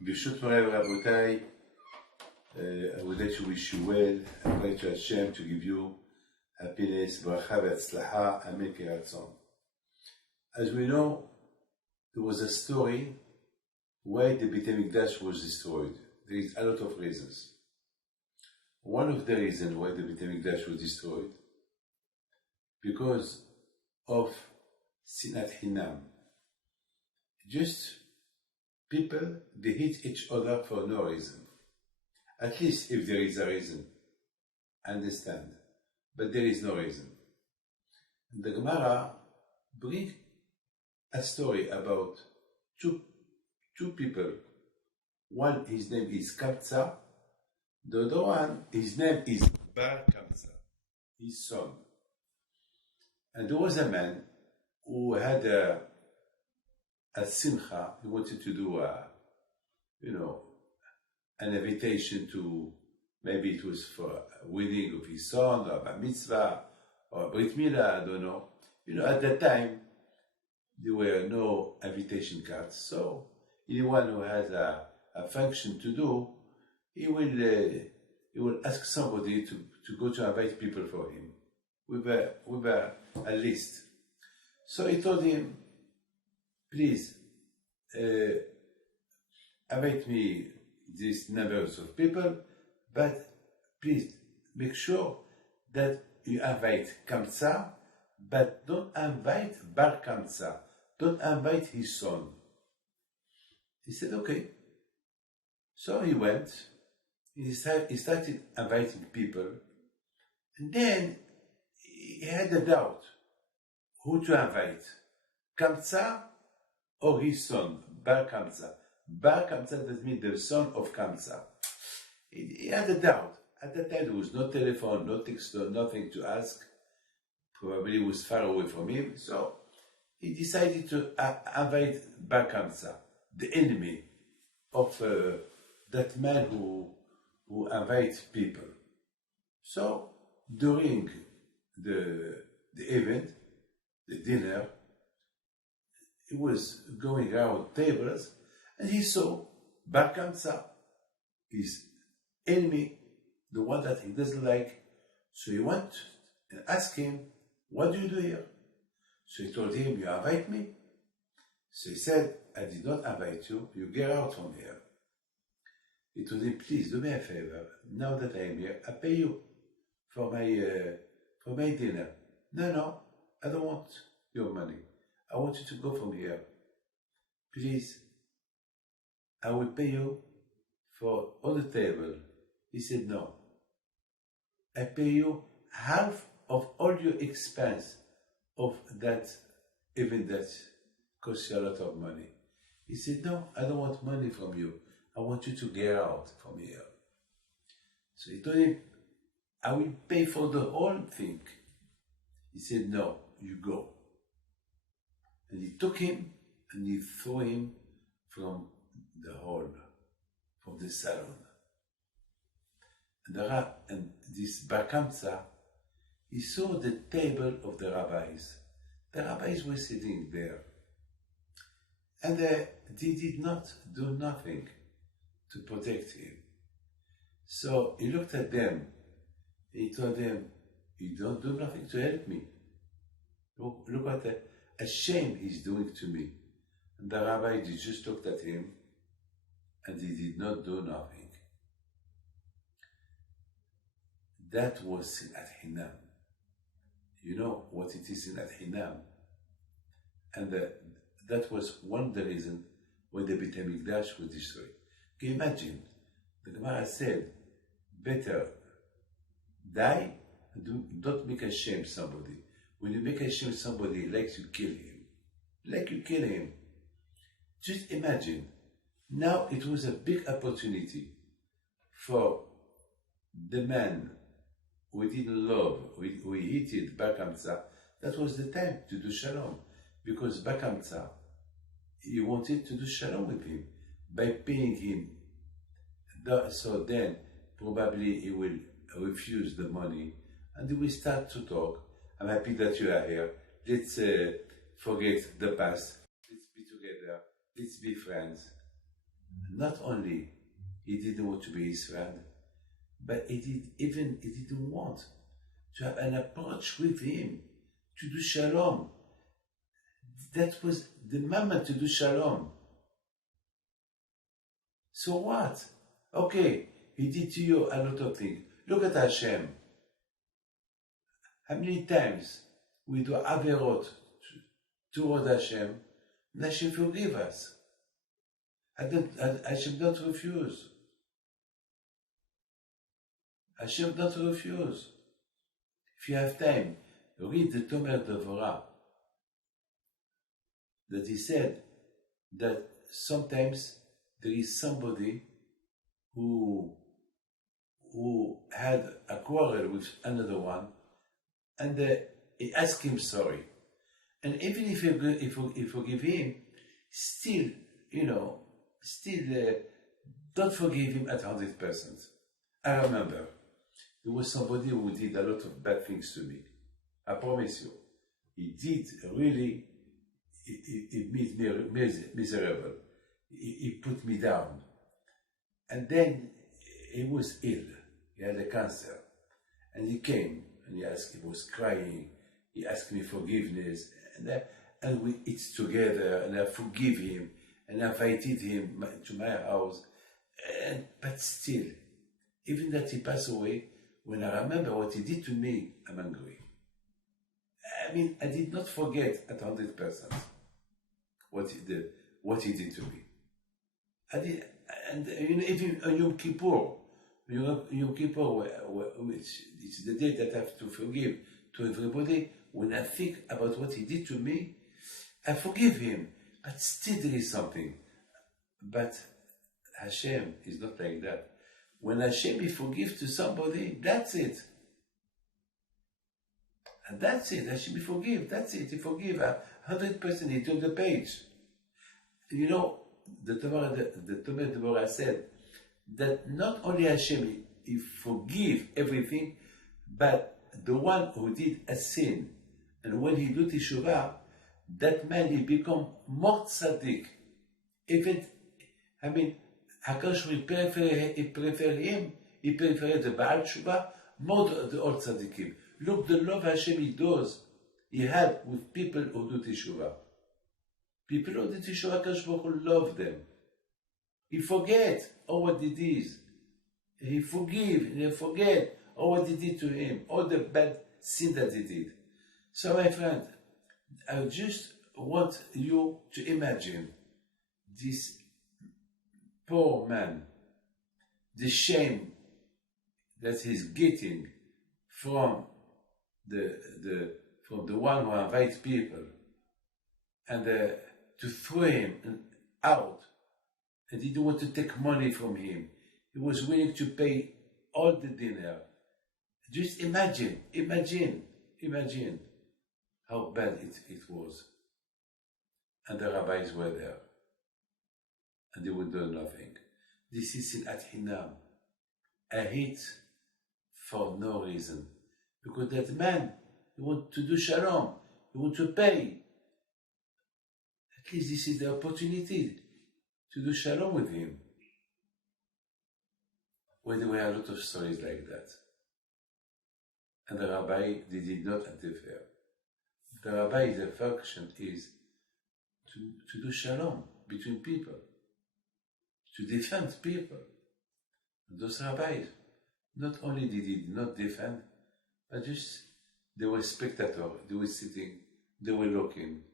ברשות מוריי ורבותיי, I would like to wish you well. I pray to Hashem to give you happiness, bracha v'atzlacha, amen keratzon. As we know, there was a story why the Beit Hamikdash was destroyed. There is a lot of reasons. One of the reasons why the Beit Hamikdash was destroyed, because of sinat hinam. Just people, they hate each other for no reason. At least if there is a reason, understand. But there is no reason. The Gemara brings a story about two people. One, his name is Kamsa. The other one, his name is Bar Kamsa, his son. And there was a man who had a simcha. He wanted to do an invitation to, maybe it was for a wedding of his son, or a bar mitzvah, or a brit milah, I don't know. At that time, there were no invitation cards, so anyone who has a function to do, he will ask somebody to go to invite people for him with a list. So he told him, please invite me these numbers of people, but please make sure that you invite Kamsa, but don't invite Bar Kamsa. Don't invite his son. He said, okay. So he went, he started inviting people, and then he had a doubt who to invite, Kamsa or his son, Bar Kamsa. Bar Kamsa does mean the son of Kamsa. He had a doubt. At that time, there was no telephone, no text, nothing to ask. Probably he was far away from him. So he decided to invite Bar Kamsa, the enemy of that man who invites people. So during the event, the dinner, he was going around tables, and he saw Bar Kamsa, his enemy, the one that he doesn't like. So he went and asked him, what do you do here? So he told him, you invite me? So he said, I did not invite you, you get out from here. He told him, please do me a favor, now that I am here, I pay you for my dinner. No, I don't want your money. I want you to go from here. Please, I will pay you for all the table. He said, no. I pay you half of all your expense of that event that costs you a lot of money. He said, no, I don't want money from you. I want you to get out from here. So he told him, I will pay for the whole thing. He said, no, you go. And he took him and he threw him from the hall, from the salon. And this Bar Kamsa, he saw the table of the rabbis. The rabbis were sitting there. And they did not do nothing to protect him. So he looked at them. He told them, you don't do nothing to help me. Look what a shame he's doing to me. And the rabbi just looked at him, and he did not do nothing. That was sinat hinam. You know what it is sinat hinam. And that was one of the reasons why the Beit Hamikdash was destroyed. Can you imagine? The Gemara said, better die, don't make a shame somebody. When you make a shame somebody, like you kill him. Just imagine, now it was a big opportunity for the man who didn't love, who hated Bar Kamsa. That was the time to do shalom, because Bar Kamsa, he wanted to do shalom with him by paying him. So then probably he will refuse the money, and we start to talk. I'm happy that you are here. Let's forget the past. Let's be together. Let's be friends. Not only he didn't want to be his friend, but he didn't want to have an approach with him to do shalom. That was the moment to do shalom. So what? Okay, he did to you a lot of things. Look at Hashem. How many times we do averot toward Hashem, and Hashem forgive us. Hashem don't refuse. Hashem don't refuse. If you have time, read the Tomer Devorah. That he said that sometimes there is somebody who had a quarrel with another one, and he asked him sorry. And even if you forgive him, still, don't forgive him at 100%. I remember there was somebody who did a lot of bad things to me. I promise you. He did really, it made me miserable. He put me down. And then he was ill. He had a cancer. And he came and he was crying. He asked me forgiveness. And we eat together, and I forgive him, and I invited him to my house. But still, even that he passed away, when I remember what he did to me, I'm angry. I mean, I did not forget at 100% what he did to me. And even on Yom Kippur, which is the day that I have to forgive to everybody, when I think about what he did to me, I forgive him, but still there is something. But Hashem is not like that. When Hashem he forgives to somebody, that's it. And that's it. Hashem he forgive. That's it. He forgive 100%. He took the page. The Tomer Devorah said that not only Hashem he forgive everything, but the one who did a sin, and when he do teshuvah, that man he become more tzaddik. Hakadosh he prefer him. He prefer the Baal Teshuvah more than the old tzaddikim. Look, the love Hashem he had with people who do teshuvah. People who do teshuvah, Hakadosh Baruch Hu love them. He forget what it is. He forgive and he forget what he did to him, all the bad sin that he did. So, my friend, I just want you to imagine this poor man, the shame that he's getting from the one who invites people, and to throw him out, and he didn't want to take money from him. He was willing to pay all the dinner. Just imagine how bad it was. And the rabbis were there, and they would do nothing. This is Sinat Hinam, a hate for no reason. Because that man, he wants to do shalom, he wants to pay. At least this is the opportunity to do shalom with him. Well, there were a lot of stories like that. And the rabbi, they did not interfere. The rabbi's function is to do shalom between people, to defend people. And those rabbis, not only they did not defend, but just they were spectators, they were sitting, they were looking.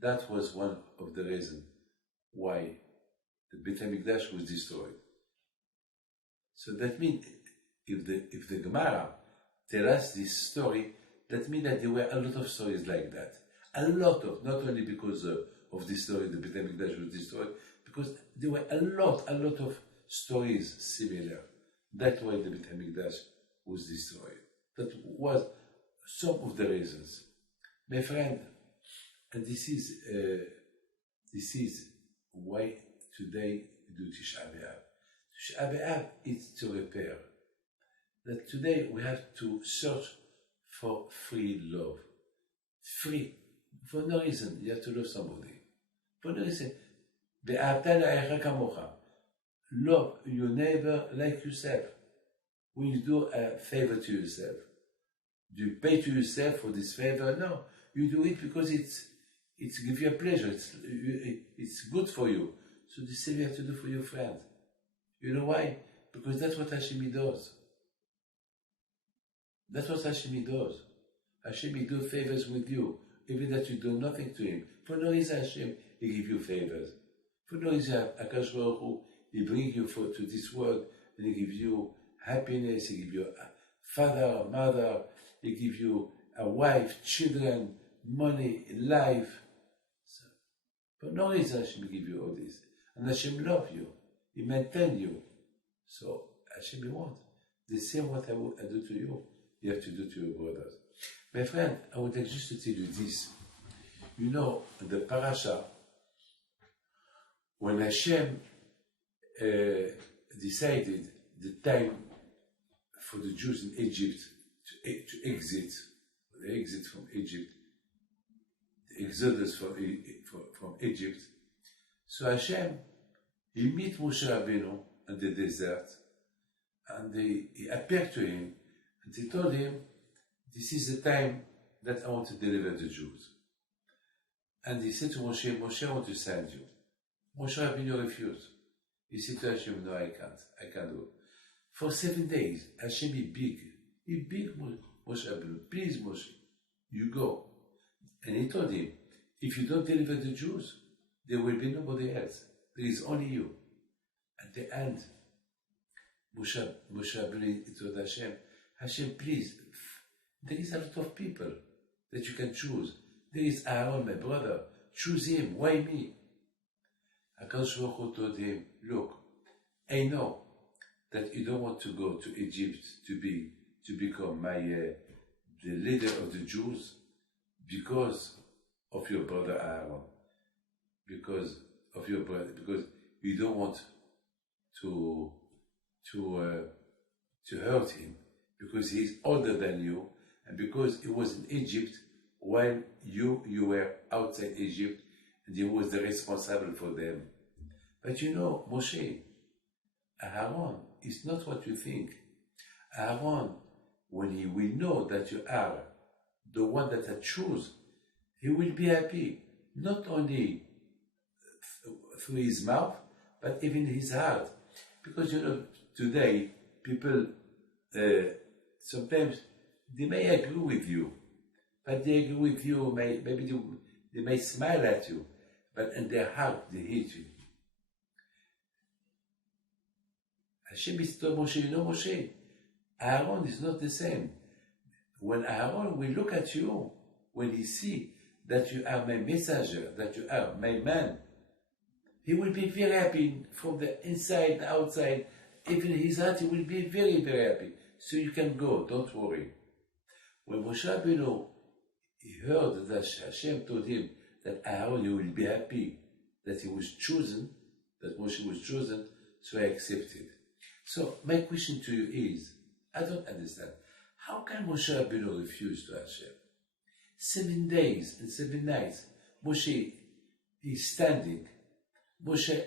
That was one of the reasons why the Beit Hamikdash was destroyed. So that means if the Gemara tell us this story, that means that there were a lot of stories like that. A lot of, not only because of this story, the Beit Hamikdash was destroyed, because there were a lot of stories similar. That's why the Beit Hamikdash was destroyed. That was some of the reasons. My friend, and this is why today we do Tisha B'Av. Tisha B'Av is to repair. That today we have to search for free love. free. For no reason, you have to love somebody. For no reason. ואהבת לרעך כמוך. Love your neighbor like yourself. When you do a favor to yourself, do you pay to yourself for this favor? No. You do it because it's gives you a pleasure. It's good for you. So the same you have to do for your friend. You know why? Because that's what Hashem does. That's what Hashem does. Hashem does favors with you, even that you do nothing to him. For no reason Hashem, he give you favors. For no reason Akash Baruch Hu, he bring you to this world, and he give you happiness, he give you a father, mother, he give you a wife, children, money, life. So, for no reason Hashem give you all this. And Hashem love you. He maintain you. So Hashem wants. The same what I do to you, you have to do to your brothers. My friend, I would like just to tell you this. You know, the Parsha, when Hashem decided the time for the Jews in Egypt to exit, the exit from Egypt, the exodus from Egypt, so Hashem, he meet Moshe Rabbeinu in the desert, and he appeared to him, and he told him, this is the time that I want to deliver the Jews. And he said to Moshe, Moshe, I want to send you. Moshe Rabbeinu refused. He said to Hashem, no, I can't go. For 7 days, Hashem is big. He big Moshe Rabbeinu, please Moshe, you go. And he told him, if you don't deliver the Jews, there will be nobody else. There is only you. At the end, Moshe Rabbeinu told Hashem, Hashem, please, there is a lot of people that you can choose. There is Aaron, my brother. Choose him. Why me? HaKadosh Baruch Hu told him, look, I know that you don't want to go to Egypt to become the leader of the Jews because of your brother Aaron. Because you don't want to hurt him, because he is older than you, and because he was in Egypt while you were outside Egypt, and he was the responsible for them. But you know, Moshe, Aaron is not what you think. Aaron, when he will know that you are the one that I choose, he will be happy, not only through his mouth, but even his heart. Because you know, today, people, sometimes they may agree with you, but they agree with you, maybe they may smile at you, but in their heart, they hate you. Hashem is told Moshe, you know Moshe, Aaron is not the same. When Aaron will look at you, when he see that you are my messenger, that you are my man, he will be very happy from the inside and outside. Even his heart, he will be very, very happy. So you can go, don't worry. When Moshe Rabbeinu, he heard that Hashem told him that Aaron, you will be happy, that he was chosen, that Moshe was chosen, so I accepted. So my question to you is, I don't understand. How can Moshe Rabbeinu refuse to Hashem? 7 days and 7 nights, Moshe is standing. Moshe,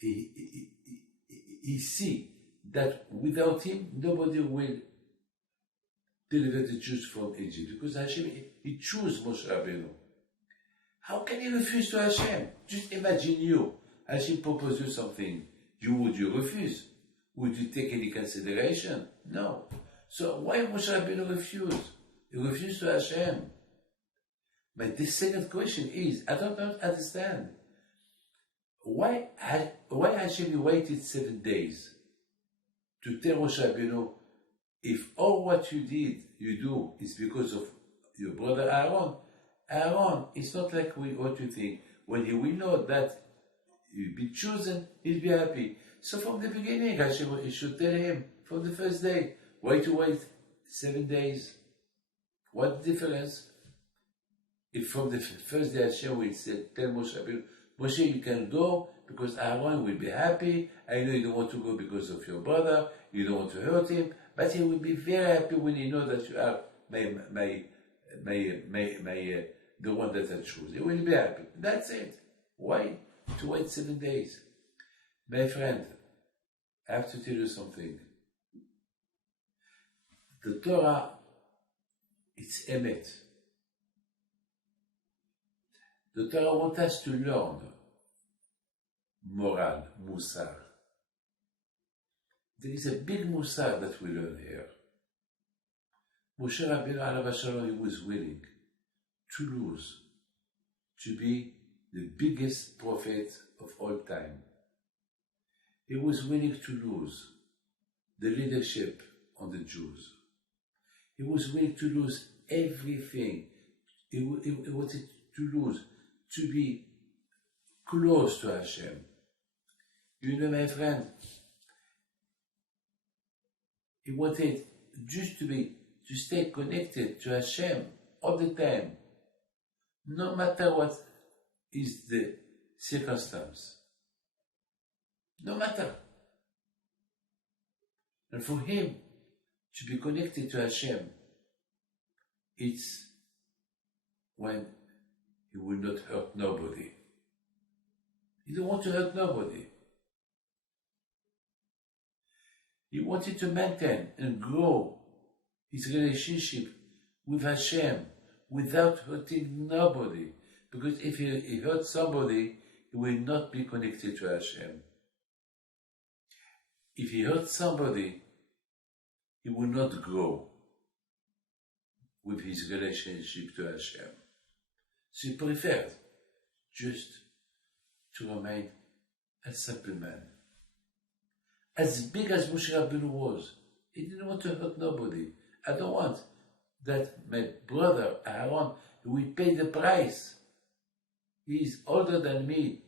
he see that without him, nobody will deliver the Jews from Egypt, because Hashem, he chose Moshe Rabbeinu. How can he refuse to Hashem? Just imagine you, Hashem propose you something. Would you refuse? Would you take any consideration? No. So why Moshe Rabbeinu refuse? He refused to Hashem. But the second question is, I don't understand. Why Hashem waited 7 days to tell Moshe Rabbeinu, if all what you do is because of your brother Aaron? Aaron is not like what you think. When he will know that he'll be chosen, he'll be happy. So from the beginning, Hashem, he should tell him from the first day. Why to wait 7 days? What difference? If from the first day Hashem will tell Moshe Rabbeinu, Moshe, you can go because Aaron will be happy. I know you don't want to go because of your brother. You don't want to hurt him. But he will be very happy when he knows that you are my the one that I choose. He will be happy. That's it. Why to wait 7 days? My friend, I have to tell you something. The Torah, it's emet. The Torah wants us to learn moral, musar. There is a big musar that we learn here. Moshe Rabbeinu alav shalom, he was willing to lose, to be the biggest prophet of all time. He was willing to lose the leadership on the Jews. He was willing to lose everything. He wanted to lose, to be close to Hashem. You know, my friend, he wanted just to stay connected to Hashem all the time, no matter what is the circumstance. No matter. And for him to be connected to Hashem, it's when he will not hurt nobody. He don't want to hurt nobody. He wanted to maintain and grow his relationship with Hashem without hurting nobody. Because if he hurts somebody, he will not be connected to Hashem. If he hurts somebody, he will not grow with his relationship to Hashem. So he preferred just to remain a simple man. As big as Moshe Rabbeinu was, he didn't want to hurt nobody. I don't want that my brother Aaron will pay the price. He is older than me.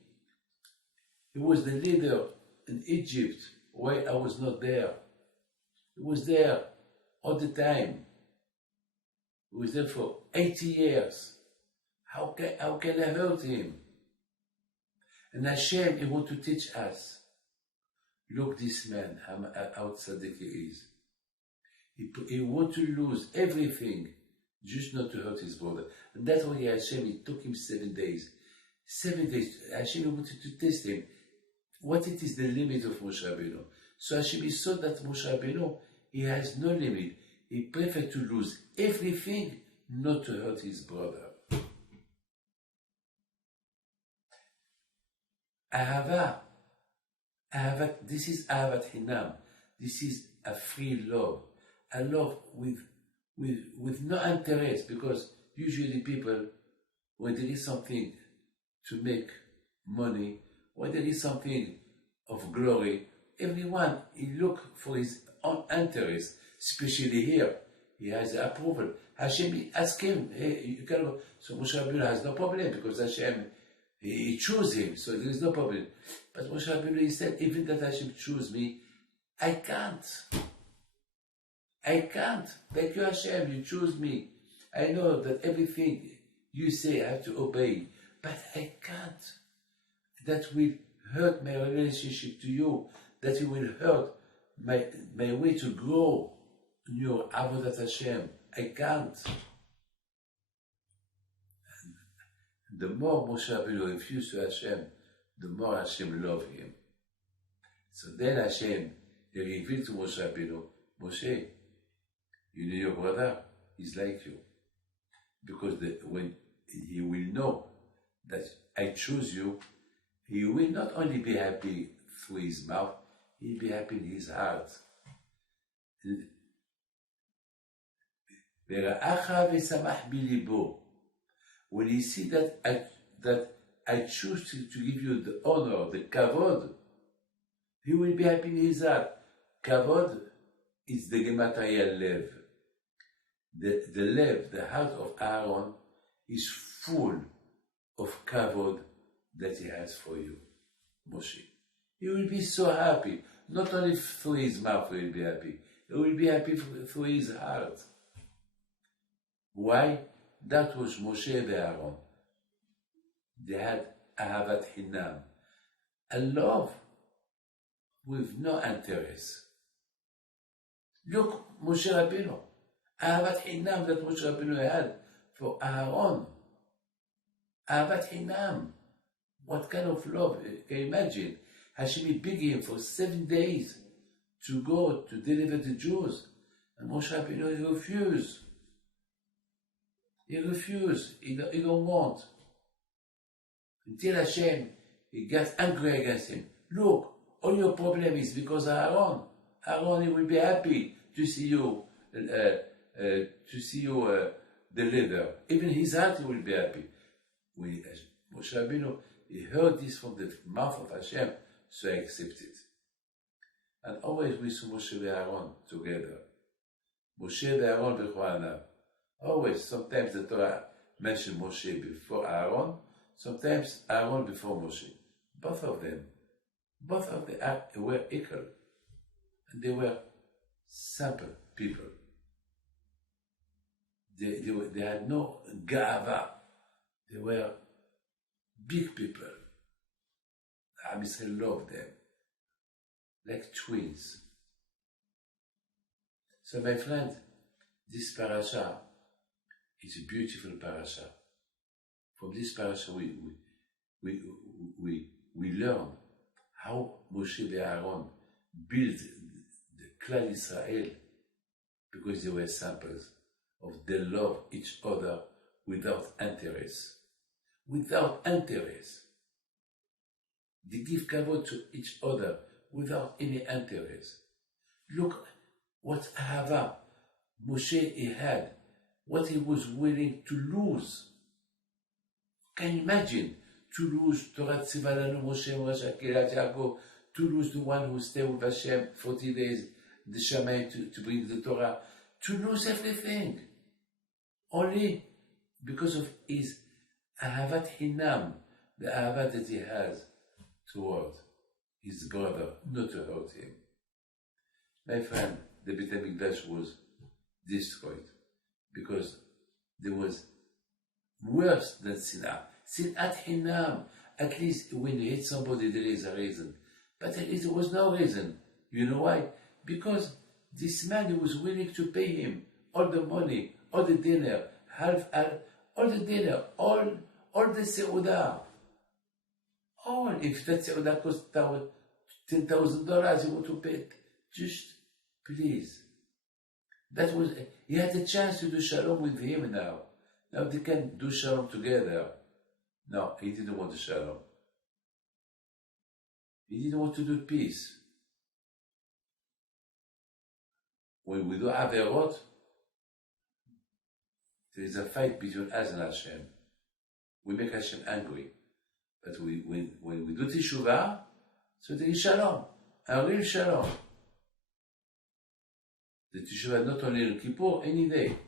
He was the leader in Egypt while I was not there. He was there all the time. He was there for 80 years. How can I hurt him? And Hashem, he wants to teach us. Look, this man, how tzaddik he is. He wants to lose everything, just not to hurt his brother. And that's why Hashem, it took him 7 days. 7 days, Hashem wanted to test him. What it is the limit of Moshe Rabbeinu. So Hashem saw that Moshe Rabbeinu, he has no limit. He preferred to lose everything, not to hurt his brother. Ahava, this is Ahavat Hinam. This is a free love. A love with no interest, because usually people, when there is something to make money, when there is something of glory, everyone, he look for his own interest, especially here. He has approval. Hashem asked him, hey, you can go. So Moshe Rabbeinu has no problem, because Hashem, he chose him, so there is no problem. But Moshe Rabbeinu, he said, even that Hashem choose me, I can't. Thank you, Hashem, you choose me. I know that everything you say I have to obey, but I can't. That will hurt my relationship to you. That it will hurt my way to grow in your Avodat Hashem. I can't. And the more Moshe Rabbeinu refused to Hashem, the more Hashem loved him. So then Hashem, he revealed to Moshe Rabbeinu, Moshe, you know your brother is like you. Because when he will know that I choose you, he will not only be happy through his mouth, he will be happy in his heart. When he see that I choose to give you the honor, the kavod, he will be happy in his heart. Kavod is the gematria lev. The lev, the heart of Aaron, is full of kavod that he has for you, Moshe. He will be so happy. Not only through his mouth he will be happy. He will be happy through his heart. Why? That was Moshe and Aaron. They had Ahavat Hinam, a love with no interest. Look, Moshe Rabbeinu, Ahavat Hinam that Moshe Rabbeinu had for Aaron. Ahavat Hinam. What kind of love? Can you imagine? Hashem begged him for 7 days to go to deliver the Jews. And Moshe Rabbeinu, he refused. He refused. He don't want. Until Hashem, he got angry against him. Look, all your problem is because of Aaron. Aaron, he will be happy to see you, deliver. Even his heart, he will be happy. Moshe Rabbeinu, he heard this from the mouth of Hashem, so he accepted. And always we saw Moshe and Aaron together. Moshe and Aaron b'choanav. Always, sometimes the Torah mentions Moshe before Aaron, sometimes Aaron before Moshe. Both of them were equal. And they were simple people. They had no ga'ava. They were big people. Am Yisrael loved them like twins. So my friend, this parasha is a beautiful parasha. From this parasha we learn how Moshe and Aaron built the Klal Israel because they were samples of they love each other without interest. Without interest. They give kavod to each other without any interest. Look what Ahava Moshe he had, what he was willing to lose. Can you imagine? To lose Torah Tzivalanu Moshe Kirat Yaakov, to lose the one who stayed with Hashem 40 days, the Shammai to bring the Torah, to lose everything. Only because of his Ahavat Hinam, the Ahavat that he has toward his brother, not to hurt him. My friend, the Beit Hamikdash was destroyed because there was worse than Sinah. Sinat Hinam. At least when you hate somebody, there is a reason. But at least there was no reason. You know why? Because this man was willing to pay him all the money, all the dinner, all the dinner, all the seudah. All, if that seudah cost $10,000, he would to pay it. Just, please. That was, he had a chance to do shalom with him now. Now they can do shalom together. No, he didn't want the shalom. He didn't want to do peace. When we do averot, there is a fight between us and Hashem. We make Hashem angry. But when we do teshuvah, so there is shalom, a real shalom. The teshuvah not only in Kippur, any day.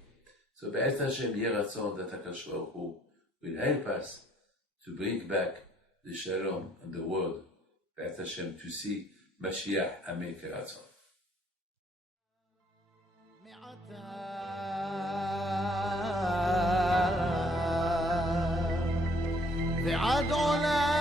So Beit Hashem Yeh Ratzon that HaKadosh Baruch Hu will help us to bring back the shalom and the world. Beit Hashem to see Mashiach Amen Keratzon. ועד עולם